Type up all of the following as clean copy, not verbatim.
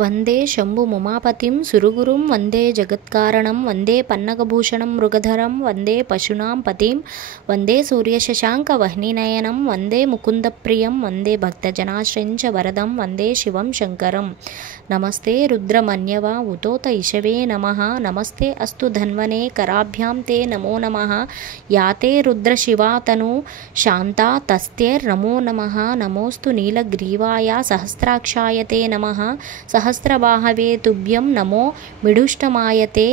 वंदे शंभुमुमापतिं सुरगुरुं वंदे जगत्कारणं वंदे पन्नगभूषणं मृगधरं वंदे पशूनां पतिं वंदे सूर्यशशाङ्कवह्निनयनं वंदे मुकुन्दप्रियं वंदे भक्तजनाश्रयं च वरदं वंदे शिवं शङ्करं। नमस्ते रुद्रमन्यवा उतोत इषवे नमः। नमस्ते अस्तु धन्वने कराभ्यां ते नमो नमः। याते रुद्रशिवा तनु शान्ता तस्तेर्नमो नमः। नमोस्तु नीलग्रीवाय सहस्राक्षाय ते नमः। सहस्रबाहवे तुभ्यं नमो मिडुष्टमाय ते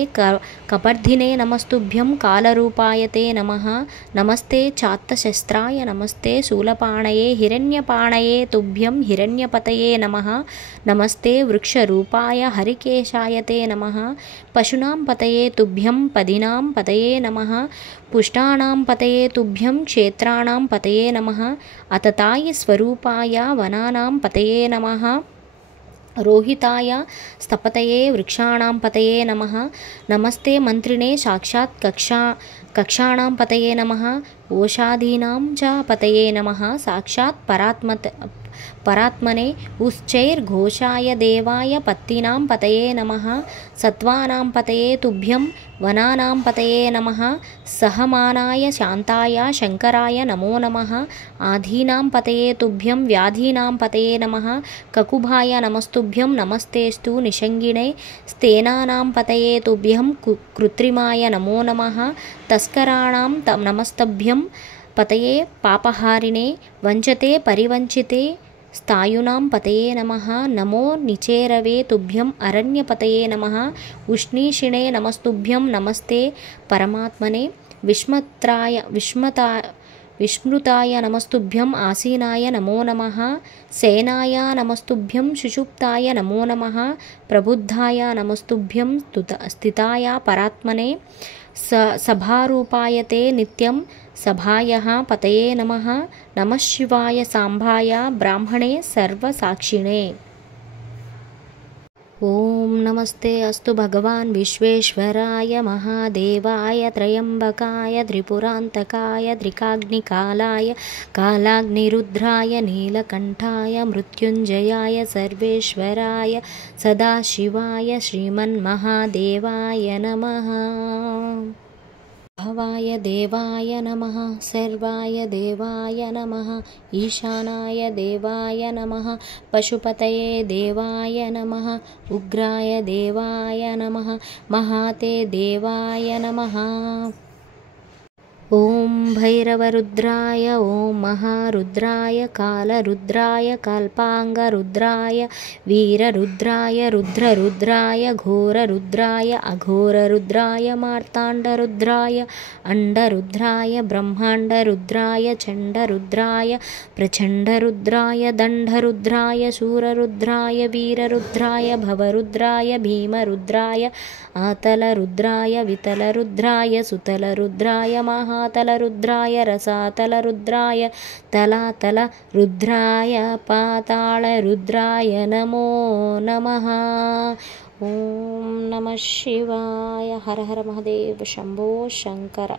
कपर्धिने नमस्तुभ्यं कालरूपाय ते नमः। नमस्ते चात्तशस्त्राय नमस्ते शूलपाणये हिरण्यपाणये तुभ्यं हिरण्यपतये नमः। नमस्ते वृक्षरूपाय हरिकेशाय ते नमः। पशूनां पतये तुभ्यं पदीनां पतये नमः। पुष्टानां पतये तुभ्यं क्षेत्राणां पतये नमः। अतताय स्वरूपाय वनानां पतये नमः। रोहिताय स्थपतये वृक्षाणां पतये नमः। नमस्ते मंत्रिणे साक्षात् कक्षाणां पतये नमः। ओषाधीनां च पतये नमः। साक्षात् परात्मने उच्चैर्घोषाय देवाय पत्तीनां पतये नमः। सत्त्वानां पतये तुभ्यं वनानां पतये नमः। सहमानाय शान्ताय शङ्कराय नमो नमः। आधीनां पतये तुभ्यं व्याधीनां पतये नमः। ककुभाय नमस्तुभ्यं नमस्तेस्तु निषङ्गिणे स्तेनानां पतये तुभ्यं कृत्रिमाय नमो नमः। तस्कराणां नमस्तभ्यं पतये पापहारिणे वञ्चते परिवञ्चिते स्थायुनां पतये नमः। नमो निचेरवे तुभ्यं अरण्यपतये नमः। उष्णीषिणे नमस्तुभ्यं नमस्ते परमात्मने। विस्मृताय नमस्तुभ्यं आसीनाय नमो नमः। सेनाय नमस्तुभ्यं सुषुप्ताय नमो नमः। प्रबुद्धाय नमस्तुभ्यं स्थिताय परात्मने। सभारूपाय ते नित्यं सभायः पतये नमः। नमः शिवाय सांभाय ब्राह्मणे सर्वसाक्षिणे। ओम नमस्ते अस्तु भगवान् विश्वेश्वराय महादेवाय त्रयंबकाय त्रिपुरांतकाय त्रिकाग्निकालाय कालाग्निरुद्राय नीलकंठाय मृत्युंजयाय सर्वेश्वराय सदाशिवाय श्रीमन्महादेवाय नमः। भवाय देवाय नमः। सर्वाय देवाय नमः। ईशानाय देवाय नमः। पशुपतये देवाय नमः। उग्राय देवाय नमः। महाते देवाय नमः। ओम भैरवरुद्राय ओम महारुद्राय कालरुद्राय कल्पांगरुद्राय वीररुद्राय रुद्ररुद्राय घोररुद्राय अघोररुद्राय मार्ताण्डरुद्राय अंडरुद्राय ब्रह्माण्डरुद्राय चण्डरुद्राय प्रचण्डरुद्राय दण्डरुद्राय शूररुद्राय वीररुद्राय भवरुद्राय भीमरुद्राय आतलरुद्राय वितलरुद्राय सुतलरुद्राय महातलरुद्राय रसातलरुद्राय तलातलरुद्राय पातालरुद्राय नमो नमः। ओम नमः शिवाय। हर हर महादेव शंभो शंकर।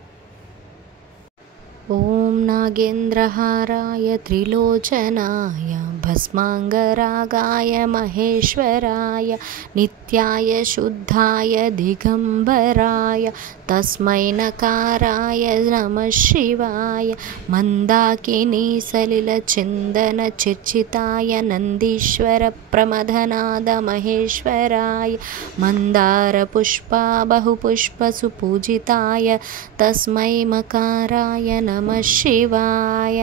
ओम नागेन्द्रहाराय त्रिलोचनाय भस्मांगरागाय महेश्वराय नित्याय शुद्धाय दिगंबराय तस्मै नकाराय नमः शिवाय। मंदाकिनी सलिलचिंदन चिर्चिताय नंदीश्वर प्रमथनाद महेश्वराय मंदार पुष्पा बहुपुष्प सुपूजिताय तस्मै मकाराय नमः शिवाय।